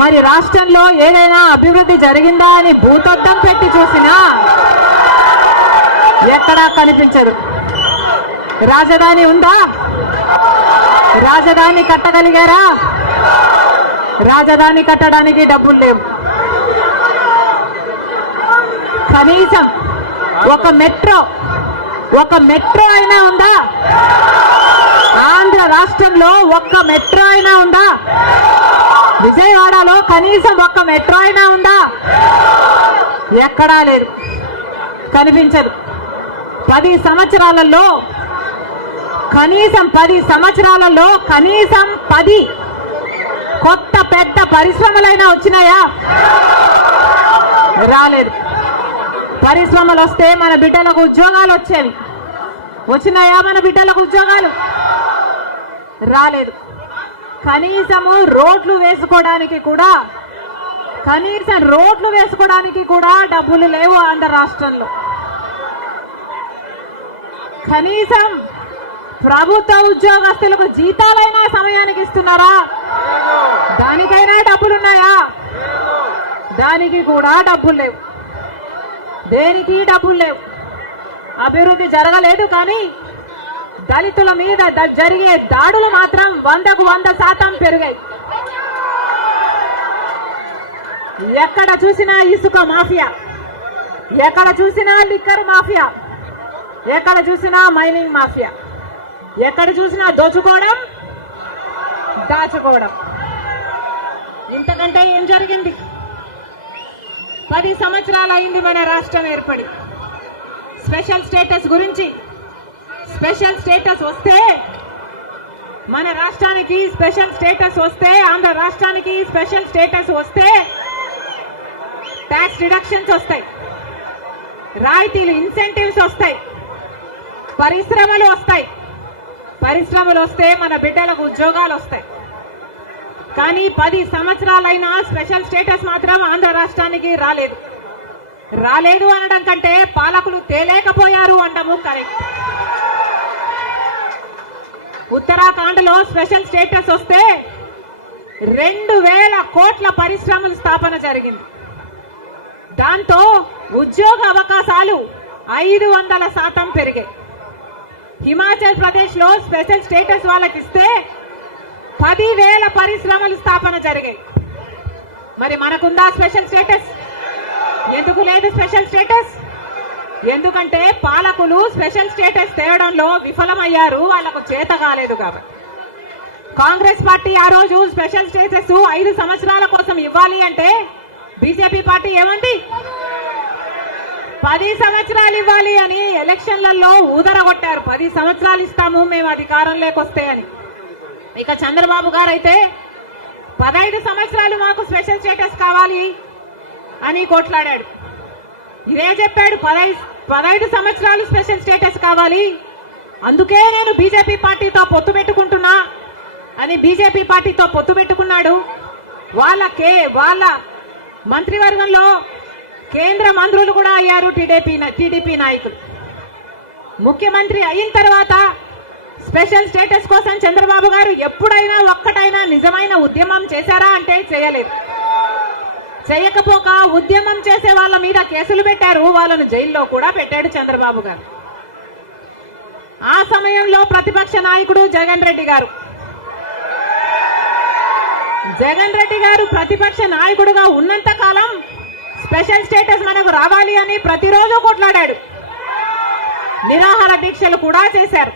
మరి రాష్ట్రంలో ఏదైనా అభివృద్ధి జరిగిందా అని భూతద్దం పెట్టి చూసినా ఎక్కడా కనిపించదు. రాజధాని ఉందా? రాజధాని కట్టగలిగారా? రాజధాని కట్టడానికి డబ్బులు లేవు. కనీసం ఒక మెట్రో అయినా ఉందా? ఆంధ్ర రాష్ట్రంలో ఒక్క మెట్రో అయినా ఉందా? విజయవాడలో కనీసం ఒక్క మెట్రో అయినా ఉందా? ఎక్కడా లేదు, కనిపించదు. 10 సంవత్సరాలలో కనీసం 10 కొత్త పెద్ద పరిశ్రమలైనా వచ్చినాయా? రాలేదు. పరిశ్రమలు వస్తే మన బిడ్డలకు ఉద్యోగాలు వచ్చేవి. వచ్చినాయా మన బిడ్డలకు ఉద్యోగాలు? రాలేదు. కనీసం రోడ్లు వేసుకోవడానికి కూడా డబ్బులు లేవు ఆంధ్ర రాష్ట్రంలో. కనీసం ప్రభుత్వ ఉద్యోగస్తులకు జీతాలైనా సమయానికి ఇస్తున్నారా? దానికైనా డబ్బులున్నాయా? దానికి కూడా డబ్బులు లేవు. దేనికి డబ్బులు లేవు. అభివృద్ధి జరగలేదు, కానీ దళితుల మీద జరిగే దాడులు మాత్రం 100కు 100% పెరిగాయి. ఎక్కడ చూసినా ఇసుక మాఫియా, ఎక్కడ చూసినా లిక్కర్ మాఫియా, ఎక్కడ చూసినా మైనింగ్ మాఫియా, ఎక్కడ చూసినా దోచుకోవడం, దాచుకోవడం. ఇంతకంటే ఏం జరిగింది? 10 సంవత్సరాలు అయింది మన రాష్ట్రం ఏర్పడి. స్పెషల్ స్టేటస్ గురించి, స్పెషల్ స్టేటస్ వస్తే మన రాష్ట్రానికి స్పెషల్ స్టేటస్ వస్తే, ఆంధ్ర రాష్ట్రానికి స్పెషల్ స్టేటస్ వస్తే ట్యాక్స్ రిడక్షన్స్ వస్తాయి, రాయితీలు, ఇన్సెంటివ్స్ వస్తాయి, పరిశ్రమలు వస్తాయి. పరిశ్రమలు వస్తే మన బిడ్డలకు ఉద్యోగాలు వస్తాయి. కానీ 10 సంవత్సరాలైనా స్పెషల్ స్టేటస్ మాత్రం ఆంధ్ర రాష్ట్రానికి రాలేదు. రాలేదు అనడం కంటే పాలకులు తేలేకపోయారు అనడము కరెక్ట్. ఉత్తరాఖండ్లో స్పెషల్ స్టేటస్ వస్తే 2000 కోట్ల పరిశ్రమల స్థాపన జరిగింది. దాంతో ఉద్యోగ అవకాశాలు 500% పెరిగాయి. హిమాచల్ ప్రదేశ్ లో స్పెషల్ స్టేటస్ వాళ్ళకి ఇస్తే 10,000 పరిశ్రమల స్థాపన జరిగాయి. మరి మనకుందా స్పెషల్ స్టేటస్? ఎందుకు లేదు స్పెషల్ స్టేటస్? ఎందుకంటే పాలకులు స్పెషల్ స్టేటస్ తేవడంలో విఫలమయ్యారు, వాళ్లకు చేత కాలేదు కాబట్టి. కాంగ్రెస్ పార్టీ ఆ రోజు స్పెషల్ స్టేటస్ 5 సంవత్సరాల కోసం ఇవ్వాలి అంటే బీజేపీ పార్టీ ఏమండి 10 సంవత్సరాలు ఇవ్వాలి అని ఎలక్షన్లలో ఊదరగొట్టారు. 10 సంవత్సరాలు ఇస్తాము మేము అధికారంలోకి వస్తే అని. ఇక చంద్రబాబు గారు అయితే 15 సంవత్సరాలు మాకు స్పెషల్ స్టేటస్ కావాలి అని కొట్లాడాడు. ఇదే చెప్పాడు, 15 సంవత్సరాలు స్పెషల్ స్టేటస్ కావాలి, అందుకే నేను బీజేపీ పార్టీతో పొత్తు పెట్టుకుంటున్నా అని బీజేపీ పార్టీతో పొత్తు పెట్టుకున్నాడు. వాళ్ళ మంత్రివర్గంలో కేంద్ర మంత్రులు కూడా అయ్యారు టీడీపీ నాయకులు. ముఖ్యమంత్రి అయిన తర్వాత స్పెషల్ స్టేటస్ కోసం చంద్రబాబు గారు ఎప్పుడైనా ఒక్కటైనా నిజమైన ఉద్యమం చేశారా అంటే చేయలేదు. చేయకపోక ఉద్యమం చేసే వాళ్ళ మీద కేసులు పెట్టారు, వాళ్ళను జైల్లో కూడా పెట్టాడు చంద్రబాబు గారు. ఆ సమయంలో ప్రతిపక్ష నాయకుడు జగన్ రెడ్డి గారు ప్రతిపక్ష నాయకుడుగా ఉన్నంత కాలం స్పెషల్ స్టేటస్ మనకు రావాలి అని ప్రతిరోజు కొట్లాడాడు. నిరాహార దీక్షలు కూడా చేశారు.